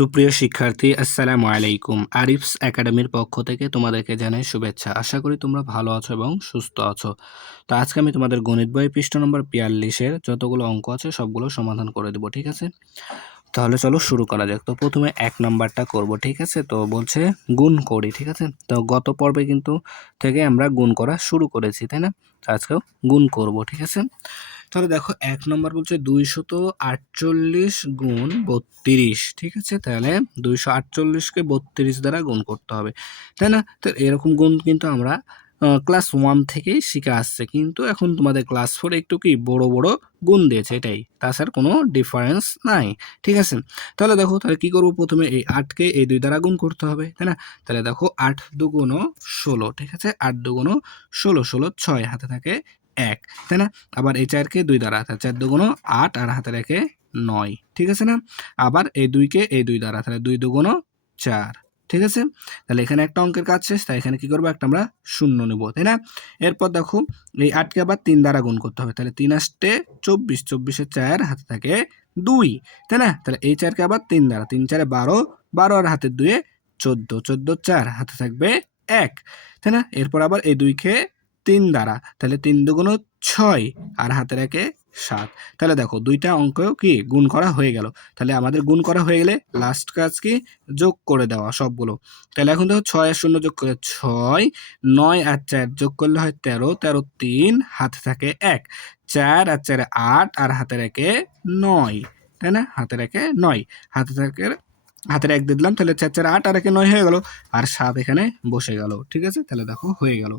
সুপ্রিয় শিক্ষার্থী, আসসালামু আলাইকুম। আরিফস একাডেমির পক্ষ থেকে তোমাদেরকে জানাই শুভেচ্ছা। আশা করি তোমরা ভালো আছো এবং সুস্থ আছো। তো আজকে আমি তোমাদের গণিত বইয়ের পৃষ্ঠা নম্বর ৪২-এর যতগুলো অঙ্ক আছে সবগুলো সমাধান করে দেবো, ঠিক আছে? তাহলে চলো শুরু করা যাক। তো প্রথমে ১ নাম্বারটা করব, ঠিক আছে? তো বলছে গুণ করি, ঠিক আছে? তো গত পর্বে কিন্তু থেকে আমরা গুণ করা শুরু করেছি, তাই না? তো আজকেও গুণ করব, ঠিক আছে? তাহলে দেখো ১ নম্বর বলছে ২৪৮ গুণ ৩২, ঠিক আছে? তাহলে ২৪৮-কে ৩২ দ্বারা গুণ করতে হবে, তাই না? তো এরকম গুণ কিন্তু আমরা ক্লাস 1 থেকেই শিখে আসছে, কিন্তু এখন তোমাদের ক্লাস 4 একটু কি বড় বড় গুণ দিয়েছে, এটাই, তাছাড়া কোনো ডিফারেন্স নাই, ঠিক আছে? তাহলে দেখো, তাহলে কি করবো, প্রথমে এই ৮-কে এই ২ দ্বারা গুণ করতে হবে, তাই না? তাহলে দেখো ৮ দুগুণ ১৬, ঠিক আছে? ৮ দুগুণ ১৬, ১৬ ৬, হাতে থাকে ১, তাই না? আবার এই ৪-কে ২ দ্বারা, তাহলে ৪ দুগুণ ৮ আর হাতে রেখে ৯, ঠিক আছে না? আবার এই ২-কে এই ২ দ্বারা, তাহলে ২ দুগুণ ৪, ঠিক আছে? তাহলে এখানে একটা অঙ্কের কাজ শেষ, তাই এখানে কি করবো, একটা আমরা শূন্য নেব, তাই না? এরপর দেখো এই ৮-কে আবার ৩ দ্বারা গুণ করতে হবে, তাহলে ৩ ৮ ২৪, ২৪-এ ৪, হাতে থাকে ২, তাই না? তাহলে এই ৪-কে আবার ৩ দ্বারা, ৩ ৪-এ ১২, ১২ আর হাতে ২-এ ১৪, ১৪ ৪, হাতে থাকবে ১, তাই না? এরপর আবার এই ২-কে ৩ দ্বারা, তাহলে ৩ দুগুণ ৬ আর হাতে রাখে ৭। তাহলে দেখো দুইটা অঙ্কও কি গুণ করা হয়ে গেল। তাহলে আমাদের গুণ করা হয়ে গেলে লাস্ট কাজ কি, যোগ করে দেওয়া সবগুলো। তাহলে এখন দেখো ৬ আর ০ যোগ করে ৬, ৯ আর ৪ যোগ করলে হয় ১৩, ১৩ ৩, হাতে থাকে ১, ৪ আর ৪ ৮ আর হাতে রাখে ৯, তাই না? হাতে রাখে ৯, হাতের ১ দিয়ে দিলাম, তাহলে ৪ ৪ ৮ আর একে ৯ হয়ে গেল, আর ৭ এখানে বসে গেল, ঠিক আছে? তাহলে দেখো হয়ে গেল।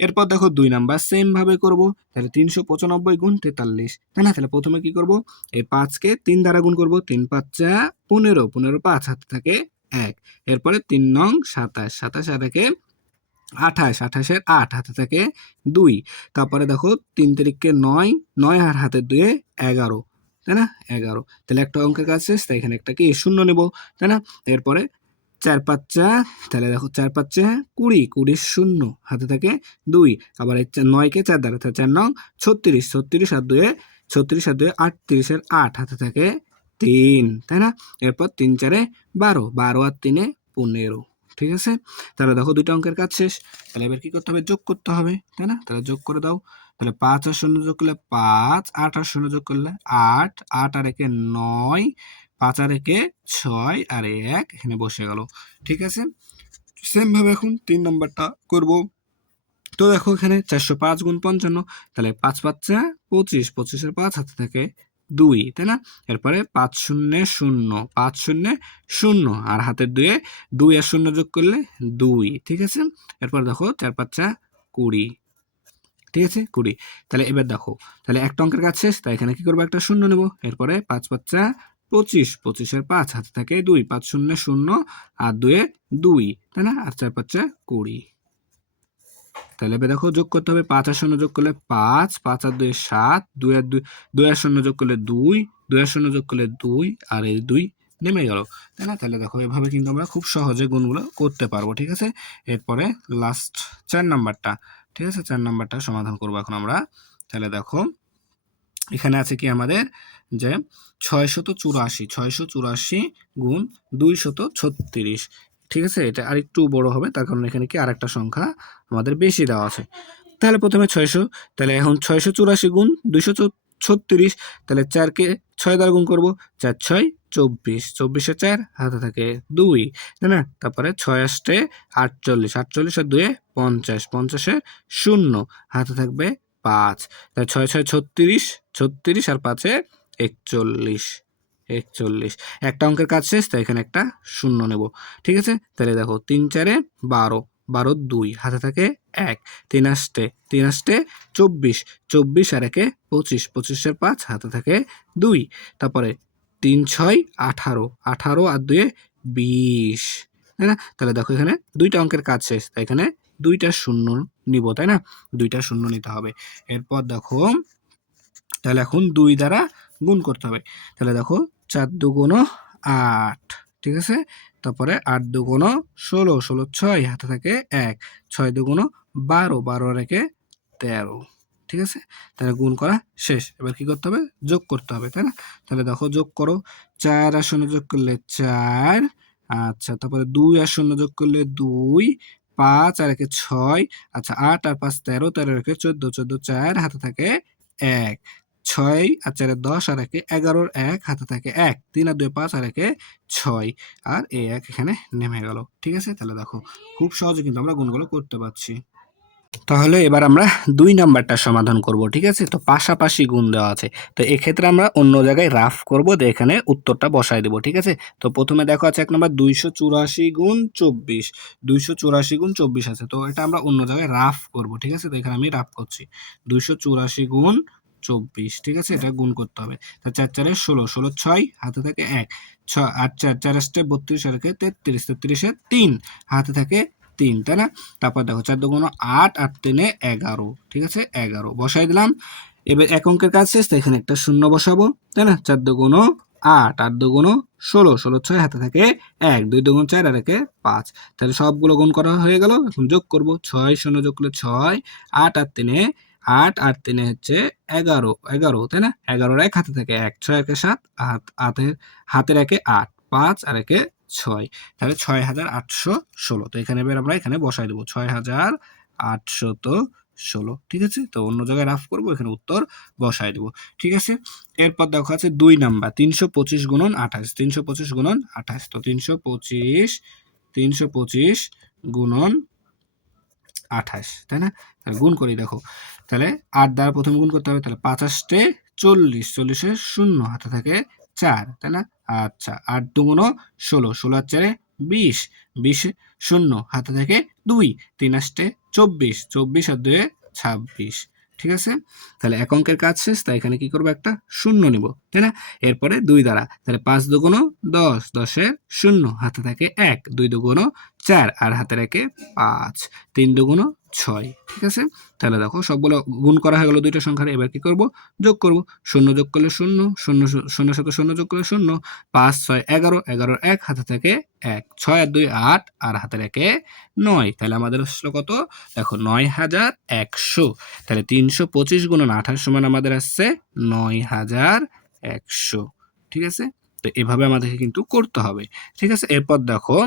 এরপর দেখো ২ নাম্বার সেম ভাবে করব, তাহলে ৩৯৫ গুণ ৪৩, তাই না? তাহলে প্রথমে কি করব, এই ৫-কে ৩ দ্বারা গুণ করব, ৩ ৫ যা ১৫, ১৫ ৫, হাতে থাকে ১। এরপরে ৩ নং ২৭, ২৭ আর একে ২৮, ২৮-এর ৮, হাতে থাকে ২। তারপরে দেখো ৩ তিরিককে ৯, ৯ আর হাতে ২-এ ১১, তাই না? ১১। তাহলে একটা অঙ্কের কাজ শেষ, তাই এখানে একটা কি শূন্য নেব, তাই না? এরপরে ৪ ৫ যা, তাহলে দেখো ৪ ৫ যা ২০, ২০ শূন্য, হাতে থাকে ২। আবার এই ৯-কে ৪ দ্বারা, তাহলে ৪ নং ৩৬, ৩৬ আর ২-এ ৩৬ আর ২-এ ৩৮-এর ৮, হাতে থাকে ৩, তাই না? এরপর ৩ ৪-এ ১২, ১২ আর ৩-এ ১৫, ঠিক আছে? তাহলে দেখো দুইটা অঙ্কের কাজ শেষ। তাহলে এবার কি করতে হবে, যোগ করতে হবে, তাই না? তাহলে যোগ করে দাও। তাহলে ৫ আর ০ যোগ করলে ৫, ৮ আর ০ যোগ করলে ৮, ৮ আর একে ৯, ৫ আর একে ৬ আর ১ এখানে বসে গেল, ঠিক আছে? সেম ভাবে এখন ৩ নম্বরটা করব। তো দেখো এখানে ৪০৫ গুণ ৫৫, তাহলে ৫ ৫ যা ২৫, ২৫-এর ৫, হাতে থাকে ২, তাই না? এরপরে ৫ শূন্য ০, ৫ শূন্য ০ আর হাতের ২-এ ২ আর ০ যোগ করলে ২, ঠিক আছে? এরপর দেখো ৪ ৫ যা ২০, ঠিক আছে? ২০। তাহলে এবার দেখো, তাহলে একটা অঙ্কের কাজ শেষ, তাই এখানে কি করবো, একটা শূন্য নেব। এরপরে ৫ ৫ যা ২৫, ২৫-এর ৫, হাতে থাকে ২, ৫ শূন্য ০ আর ২-এ ২, তাই না? আর ৪ ৫ যা ২০। তাহলে এবার দেখো যোগ করতে হবে, ৫ আর ০ যোগ করলে ৫, ৫ আর ২ ৭, ২ আর ২ আর ০ যোগ করলে ২, ২ আর ০ যোগ করলে ২ আর এই ২ নেমে গেল, তাই না? তাহলে দেখো এভাবে কিন্তু আমরা খুব সহজে গুণগুলো করতে পারবো, ঠিক আছে? এরপরে লাস্ট ৪ নাম্বারটা, ঠিক আছে? ৪ নাম্বারটা সমাধান করবো এখন আমরা। তাহলে দেখো এখানে আছে কি আমাদের, যে ৬৮৪ গুণ ২৩৬, ঠিক আছে? এটা আরেকটু বড় হবে, তার কারণ এখানে কি আরেকটা সংখ্যা আমাদের বেশি দেওয়া আছে। তাহলে প্রথমে ৬০০, তাহলে এখন ৬৮৪ গুণ ২৩৬, তাহলে ৪-কে ৬ দ্বারা গুণ করব, ৪ ৬ ২৪, ২৪-এর ৪, হাতে থাকে ২, তাই না? তারপরে ৬ ৮-এ ৪৮, ৪৮ আর ২-এ ৫০, ৫০-এর ০, হাতে থাকবে ৫, তাহলে ৬ ৬ ৩৬, ৩৬ আর ৫-এ ৪১, ৪১। একটা অঙ্কের কাজ শেষ, তাই এখানে একটা শূন্য নেব, ঠিক আছে? তাহলে দেখো ৩ ৪-এ ১২, ১২ ২, হাতে থাকে ১, ৩ ৮-এ ২৪, ২৪ আর একে ২৫, ২৫-এর ৫, হাতে থাকে ২। তারপরে ৩ ৬ ১৮, ১৮ আর ২-এ ২০, তাই না? তাহলে দেখো এখানে দুইটা অঙ্কের কাজ শেষ, তাই এখানে দুইটা শূন্য নিব, তাই না? দুইটা শূন্য নিতে হবে। এরপর দেখো, তাহলে এখন ২ দ্বারা গুণ করতে হবে। তাহলে দেখো ৪ দুগুণ ৮, ঠিক আছে? তারপরে ৮ দুগুণ ১৬, ১৬ ৬, হাতে থাকে ১, ৬ দুগুণ ১২, ১২ আর একে ১৩, ঠিক আছে? তাহলে গুণ করা শেষ। এবার কি করতে হবে? যোগ করতে হবে, তাই না? তাহলে দেখো যোগ করো। ৪ আর ০ যোগ করলে ৪, আচ্ছা তারপরে ২ আর ০ যোগ করলে ২, ৫ আর ১ এ ৬, আচ্ছা ৮ আর ৫ ১৩, ১৩ আর ১ এ ১৪, ১৪ ৪ হাতে থাকে ১, ৬ আর ৪ এ ১০ আর ১ এ ১১, ১ হাতে থাকে ১, ৩ আর ২ ৫ আর ১ এ ৬ আর এই ১ এখানে নেমে গেল। ঠিক আছে? তাহলে দেখো খুব সহজে কিন্তু আমরা গুণগুলো করতে পারছি। তাহলে এবার আমরা ২ নাম্বারটা সমাধান করব, ঠিক আছে? তো পাশাপাশি গুণ দেওয়া আছে। তো এক্ষেত্রে আমরা অন্য জায়গায় রাফ করব, দিয়ে এখানে উত্তরটা বসায় দেব, ঠিক আছে? তো প্রথমে দেখো আছে ১ নাম্বার ২৮৪ গুণ ২৪, ২৮৪ গুণ ২৪ আছে। তো এটা আমরা অন্য জায়গায় রাফ করব, ঠিক আছে? তো এখানে আমি রাফ করছি। ২৮৪ গুণ ২৪, ঠিক আছে? এটা গুণ করতে হবে। তা ৪ ৪ এ ১৬, ১৬ ৬ হাতে থাকে ১, ৮ ৪ ৪ ৮ ৩২ আর ১ ৩৩, ৩৩ এ ৩ হাতে থাকে ৩, তাই না? তারপর দেখো ৪ দু গুণ ৮, ৮ ৩ এ ১১, ঠিক আছে? ১১ বসাই দিলাম। এবার এক অঙ্কের কাজ শেষ, তো এখানে একটা শূন্য বসাবো, তাই না? ৪ দু গুণ ৮, ৮ দু গুণ ১৬, ১৬ ৬ হাতে থাকে ১, ২ দু গুণ ৪ আর ১ এ ৫। তাহলে সবগুলো গুণ করা হয়ে গেল। এখন যোগ করব। ৬ শূন্য যোগ করলে ৬, ৮ ৮ ৩ এ ৮, ৮ ৩ এ হচ্ছে ১১, ১১, তাই না? ১১ আর ১ হাতে থাকে ১, ৬ ১ এ ৭, হাতের ১ এ ৮, ৫ আর ১ এ ৬। তাহলে ৬,৮১৬। তো এখানে এবার আমরা এখানে বসাই দেবো ৬,৮১৬, ঠিক আছে? তো অন্য জায়গায় রাফ করব, এখানে উত্তর বসাই দেবো, ঠিক আছে? এরপর দেখো আছে ২ নাম্বার ৩২৫ গুণন ২৮, ৩২৫ গুণন ২৮। তো ৩২৫ গুণন ২৮, তাই না? তাহলে গুণ করি দেখো। তাহলে ৮ দ্বারা প্রথমে গুণ করতে হবে, তাহলে ৫ ৮ ৪০, ৪০ এ ০ হাতে থাকে ৪, তাই না? আচ্ছা ৮ দু গুণ ১৬, ১৬ আর ৪ এ ২০, ২০ এ ০ হাতে থাকে ২, ৩ ৮ ২৪, ২৪ আর ২ এ ২৬, ঠিক আছে? তাহলে এক অঙ্কের কাজ শেষ, তাই এখানে কি করব? একটা শূন্য নিব, তাই না? এরপরে ২ দ্বারা, তাহলে ৫ দু গুণ ১০, ১০ এ ০ হাতে থাকে ১, ২ দু গুণ ৪ আর হাতে রাখে ৫, ৩ দু গুণ ৬, ঠিক আছে? তাহলে দেখো সবগুলো গুণ করা হয়ে গেল দুইটা সংখ্যার। এবার কি করব? যোগ করব। ০ যোগ করলে ০, ০ সাথে ০ যোগ করলে ০, ৫ ৬ ১১, ১১ ১ হাতে থাকে ১, ৬ আর ২ ৮ আর হাতে রাখে ৯। তাহলে আমাদের আসলো কত? দেখো ৯,১০০। তাহলে ৩২৫ গুণন ২৮ সমান আমাদের আসছে ৯,১০০, ঠিক আছে? তো এভাবে আমাদেরকে কিন্তু করতে হবে, ঠিক আছে? এরপর দেখো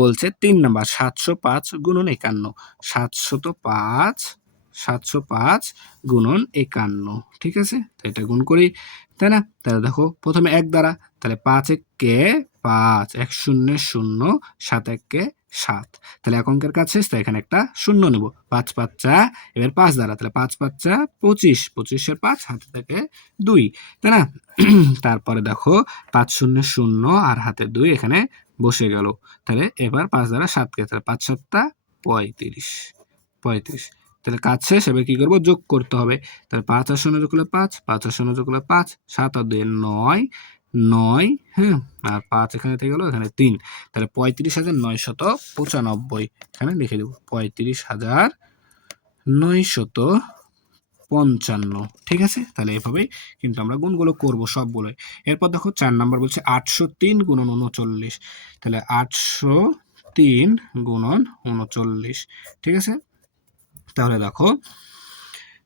বলছে ৩ নাম্বার ৭০৫ গুণন ৫১, ৭০৫ গুণন ৫১, ঠিক আছে? তো এটা গুণ করি, তাই না? তাহলে দেখো প্রথমে ১ দ্বারা, তাহলে ৫ একে ৫, ১ শূন্যে ০, ৭ একে ৭। তাহলে এক অঙ্কের কাজ শেষ, তাই এখানে একটা শূন্য নেব। ৫ ৫ চা, এবার ৫ দ্বারা, তাহলে ৫ ৫ চা ২৫, ২৫ এর ৫ হাতে থাকে ২, তাই না? তারপরে দেখো ৫ শূন্যে ০ আর হাতে ২ এখানে বসে গেল। তাহলে এবার ৫ দ্বারা ৭ কে, তাহলে ৫ ৭ টা ৩৫, ৩৫। তাহলে কাজ শেষ। এবার কি করব? যোগ করতে হবে। তাহলে ৫ আর ০ যোগ করলে ৫, ৫ আর ০ যোগ করলে ৫, ৭ আর ২ ৯, ৯, হ্যাঁ? আর ৫ এখানে থেকে গেল, এখানে ৩। তাহলে ৩৫,৯৯৫ এখানে লিখে দেব। ৩৫,৯৫, ঠিক আছে? তাহলে এভাবেই কিন্তু আমরা গুণগুলো করব সবগুলোই। এরপর দেখো ৪ নাম্বার বলছে ৮০৩ গুণন ৩৯। তাহলে ৮০৩ গুণন ৩৯, ঠিক আছে? তাহলে দেখো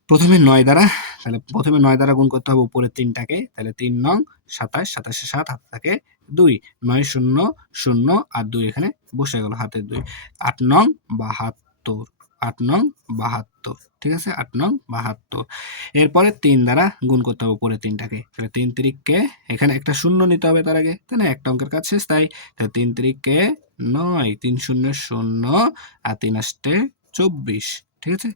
প্রথমে ৯ দ্বারা, তাহলে প্রথমে ৯ দ্বারা গুণ করতে হবে উপরের ৩টাকে। তাহলে ৩ নং ২৭, ২৭ এ ৭ হাতে থাকে ২, ৯ শূন্য ০ আর ২ এখানে বসে গেল হাতে ২। ৮ নং ৭২, ৮ নং ৭২, ঠিক আছে? ৮ নং ৭২। এরপরে ৩ দ্বারা গুণ করতে হবে উপরের ৩টাকে। তাহলে ৩ তিরিককে এখানে একটা শূন্য নিতে হবে তার আগে, তাই না? একটা অঙ্কের কাজ শেষ তাই। তাহলে ৩ তিরিককে ৯, ৩ শূন্য ০ আর ৩ ৮ ২৪, ঠিক আছে?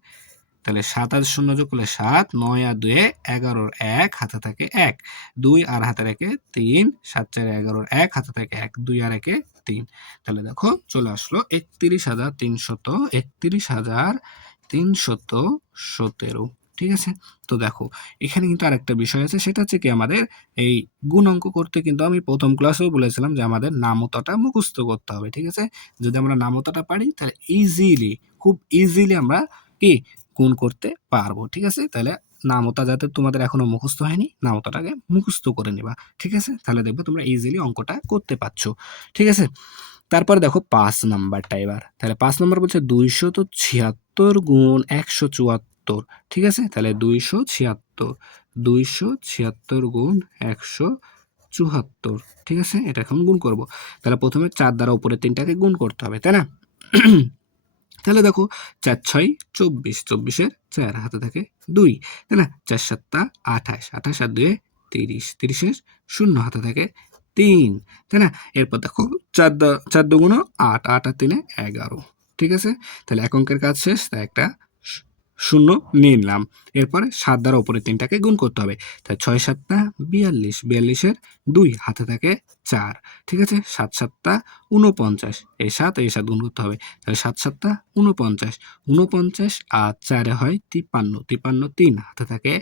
তাহলে ৭ আর ০ যোগ করলে ৭, ৯ আর ২ ১১, ১ হাতে থাকে ১, ২ আর হাতে রাখে ৩, ৭ ৪ ১১, ১ হাতে থাকে ১, ২ আর ১ ৩। তাহলে দেখো চলে আসলো ৩১,৩১,৩১,৩১,৩১,৩১,, ঠিক আছে? তো দেখো এখানে কিন্তু আরেকটা বিষয় আছে, সেটা হচ্ছে কি আমাদের এই গুণ অঙ্ক করতে কিন্তু আমি প্রথম ক্লাসেও বলেছিলাম যে আমাদের নামতাটা মুখস্থ করতে হবে, ঠিক আছে? যদি আমরা নামতাটা পারি তাহলে খুব ইজিলি আমরা কি গুণ করতে পারবো, ঠিক আছে? তাহলে নামতা যাতে তোমাদের এখনো মুখস্থ হয়নি, নামতাটাকে মুখস্থ করে নিবা, ঠিক আছে? তাহলে দেখবে তোমরা ইজিলি অঙ্কটা করতে পারছো, ঠিক আছে? তারপরে দেখো ৫ নাম্বারটা এবার। তাহলে ৫ নাম্বার বলছে ২৭৬ গুণ ১৭৪ ছিয়াত্তর। ঠিক আছে, তাহলে 276, 276 গুণ 174। ঠিক আছে, এটা এখন গুণ করব। তাহলে প্রথমে 4 দ্বারা উপরের তিনটাকে গুণ করতে হবে, তাই না? তাহলে দেখো 4 6 24, 24-এর 4 হাতে থাকে 2, তাই না? 4 7 28, 28 আর 2 30, 30-এর 0 হাতে থাকে 3, তাই না? এরপর দেখো 4 দুগুণ 8, 8 আর 3 11। ঠিক আছে, তাহলে এক অঙ্কের কাজ শেষ, তাই একটা শূন্য নিয়ে নিলাম। এরপরে 7 দ্বারা উপরে তিনটাকে গুণ করতে হবে, তাই 6 7 42, 42-এর 2 হাতে থাকে 4। ঠিক আছে, 7 7 49, এই 7 এই 7 গুণ করতে হবে, তাহলে 7 7 49, 49 আর 4 হয় 53, 53 3 হাতে থাকে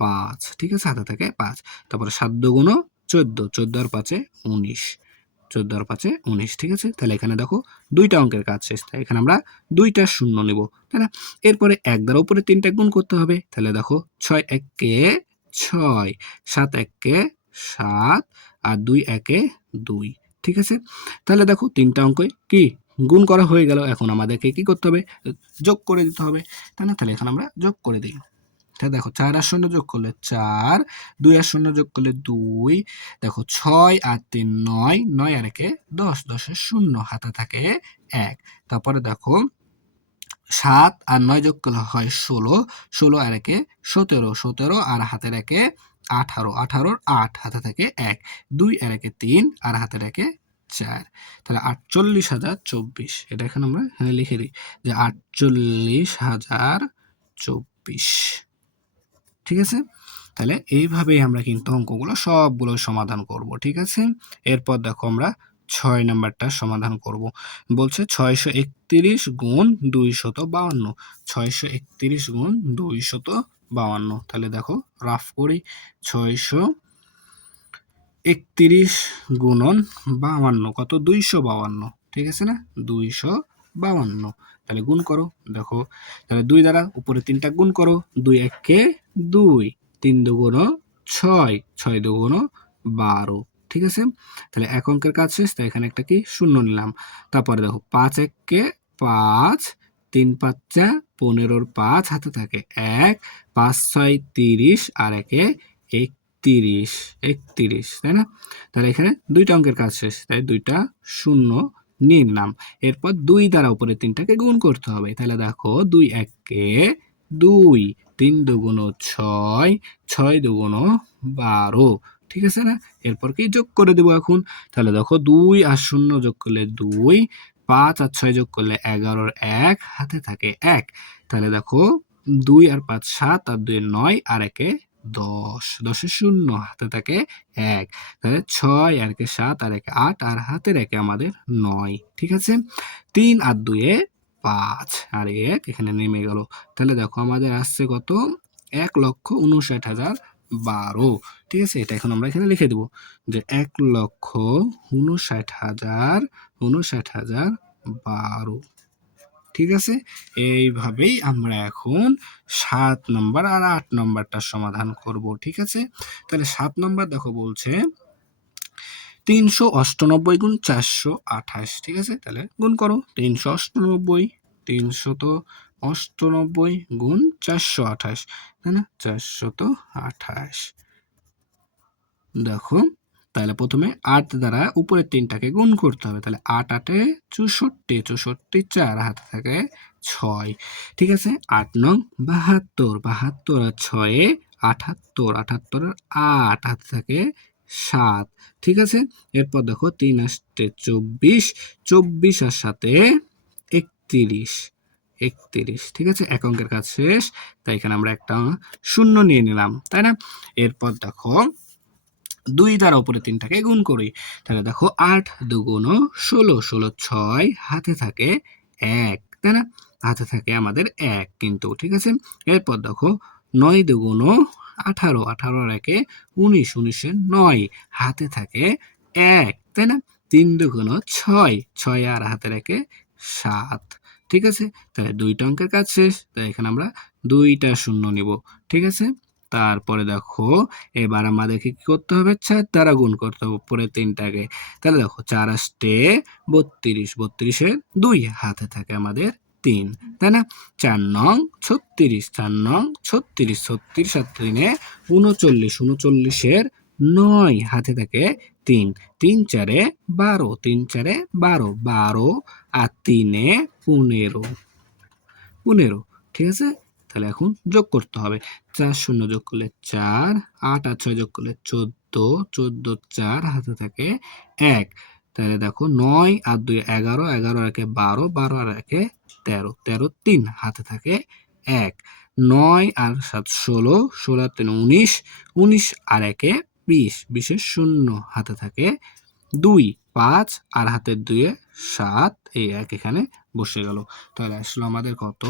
5। ঠিক আছে, হাতে থাকে 5। তারপরে 7 দুগুণ 14, 14 আর 5 19, 14 আর 5 19। ঠিক আছে, তাহলে এখানে দেখো দুইটা অঙ্কের কাজ শেষ, তাই এখানে আমরা দুইটা শূন্য নিব, তাই না? এরপরে 1 দ্বারা উপরে তিনটা গুণ করতে হবে, তাহলে দেখো 6 1 কে 6, 7 1 কে 7 আর 2 1 এ 2। ঠিক আছে, তাহলে দেখো তিনটা অঙ্কই কি গুণ করা হয়ে গেল। এখন আমাদেরকে কি করতে হবে? যোগ করে দিতে হবে, তাই না? তাহলে এখন আমরা যোগ করে দিই। তাহলে দেখো 4 আর 0 যোগ করলে 4, 2 আর 0 যোগ করলে 2, দেখো 6 আর 3 9, 9 আর 1 10, 10-এর 0 হাতে থাকে 1। তারপরে দেখো 7 আর 9 যোগ করলে হয় 16, 16 আর 1 17, 17 আর হাতের 1 18, 18-র 8 হাতে থাকে 1, 2 আর 1 3 আর হাতের 1 4। তাহলে 48,024, এটা এখানে আমরা এখানে লিখে দিই যে 48,024। ঠিক আছে, তাহলে এইভাবেই আমরা কিন্তু অঙ্কগুলো সবগুলো সমাধান করব। ঠিক আছে, এরপর দেখো আমরা 6 নাম্বারটা সমাধান করব। বলছে 631 গুণ 252, 631 গুণ 252। তাহলে দেখো রাফ করি, 631 গুণন 52 কত? 252। ঠিক আছে না, 252। তাহলে গুণ করো, দেখো তাহলে 2 দ্বারা উপরে তিনটা গুণ করো, 2 1 কে 2, 3 দুগুণ 6, 6 দুগুণ 12। ঠিক আছে, তাহলে এক অঙ্কের কাজ শেষ, তাই এখানে একটা কি শূন্য নিলাম। তারপরে দেখো 5 1 কে 5, 3 5 15-র 5 হাতে থাকে 1, 5 6 30 আর 1 31, 31, তাই না? তাহলে এখানে দুইটা অঙ্কের কাজ শেষ, তাই দুইটা শূন্য নিয়ে নিলাম। এরপর 2 দ্বারা উপরে তিনটাকে গুণ করতে হবে, তাহলে দেখো 2 1 কে 2, 3 দুগুণ 6, 6 দুগুণ 12। ঠিক আছে না, এরপর কি যোগ করে দেবো এখন। তাহলে দেখো 2 আর 0 যোগ করলে 2, 5 আর 6 যোগ করলে 11-র 1 হাতে থাকে 1। তাহলে দেখো 2 আর 5 7 আর 2 9 আর 1 10, 10-এর 0 হাতে থাকে 1। তাহলে 6 আর 1 7 আর 1 8 আর হাতের 1 আমাদের 9। ঠিক আছে, 3 আর 2 5 আর 1 এখানে নেমে গেল। তাহলে দেখো আমাদের আসছে কত? 1,59,012। ঠিক আছে, এটা এখন আমরা এখানে লিখে দেব যে 1,59,012। ঠিক আছে, এইভাবেই আমরা এখন 7 নম্বর আর 8 নম্বরটা সমাধান করব। ঠিক আছে, তাহলে 7 নম্বর দেখো বলছে 398 গুণ 428। ঠিক আছে, তাহলে গুণ করো 398, 398 গুণ 428, তাই না? 428। দেখো তাহলে প্রথমে 8 দ্বারা উপরের তিনটাকে গুণ করতে হবে, তাহলে 8 8 64, 64 4 হাতে থাকে 6। ঠিক আছে, 8 নং 72, 72 আর 6 78, 78 আর 8 হাতে থাকে 7। ঠিক আছে, এরপর দেখো 3 আসতে 24, 24 আর 7 31, 31। ঠিক আছে, এক অঙ্কের কাজ শেষ, তাই এখানে আমরা একটা শূন্য নিয়ে নিলাম, তাই না? এরপর দেখো 2 দ্বারা উপরে তিনটাকে গুণ করি, তাহলে দেখো 8 দুগুণ 16, 16 6 হাতে থাকে 1, তাই না? হাতে থাকে আমাদের 1 কিন্তু। ঠিক আছে, এরপর দেখো 9 দুগুণ 18, 18 আর 1 19, 19 9 হাতে থাকে 1, তাই না? 3 দুগুণ 6, 6 আর হাতের 1 7। ঠিক আছে, তাহলে দুইটা অঙ্কের কাজ শেষ, তাই এখানে আমরা দুইটা শূন্য নিব। ঠিক আছে, তারপরে দেখো এবার আমাদেরকে কি করতে হবে? 4 দ্বারা গুণ করতে হবে উপরে তিনটাকে। তাহলে দেখো 4 আসতে 32, 32-এর 2 হাতে থাকে আমাদের 3, তাই না? 4 নং 36, 4 নং 36, 36 আর 3 এ 39, 39 এর 9 হাতে থাকে 3, 3 4 এ 12, 3 4 এ 12, 12 আর 3 এ 15, 15, ঠিক আছে? তাহলে এখন যোগ করতে হবে। 4 শূন্য যোগ করলে 4, 8 আর 6 যোগ করলে 14, 14 4 হাতে থাকে 1, তাহলে দেখো 9 আর 2 11, 11 আর 1 12, 12 আর 1 13, 13 3 হাতে থাকে 1, 9 আর 7 16, 16 আর 3 19, 19 আর 1 20, 20 এর 0 হাতে থাকে 2, 5 আর হাতের 2 এ 7, এই 1 এখানে বসে গেল। তাহলে আসলো আমাদের কত?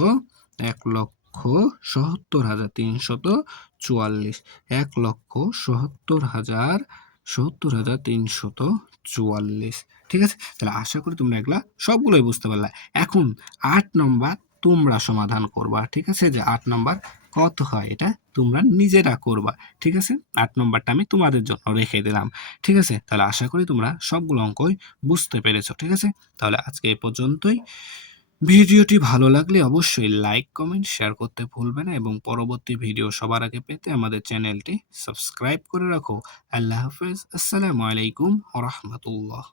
1,77,344, 1,77,344, ঠিক আছে? তাহলে আশা করি তোমরা এগুলা সবগুলোই বুঝতে পারলা। এখন 8 নম্বর তোমরা সমাধান করবা, ঠিক আছে? যে 8 নম্বর কত হয় এটা তোমরা নিজেরা করবা, ঠিক আছে? 8 নম্বরটা আমি তোমাদের জন্য রেখে দিলাম, ঠিক আছে? তাহলে আশা করি তোমরা সবগুলো অঙ্কই বুঝতে পেরেছো, ঠিক আছে? তাহলে আজকে এই পর্যন্তই। ভিডিওটি ভালো লাগলে অবশ্যই লাইক, কমেন্ট, শেয়ার করতে ভুলবে না এবং পরবর্তী ভিডিও সবার আগে পেতে আমাদের চ্যানেলটি সাবস্ক্রাইব করে রাখো। আল্লাহ হাফেজ। আসসালামু আলাইকুম ওয়া রাহমাতুল্লাহ।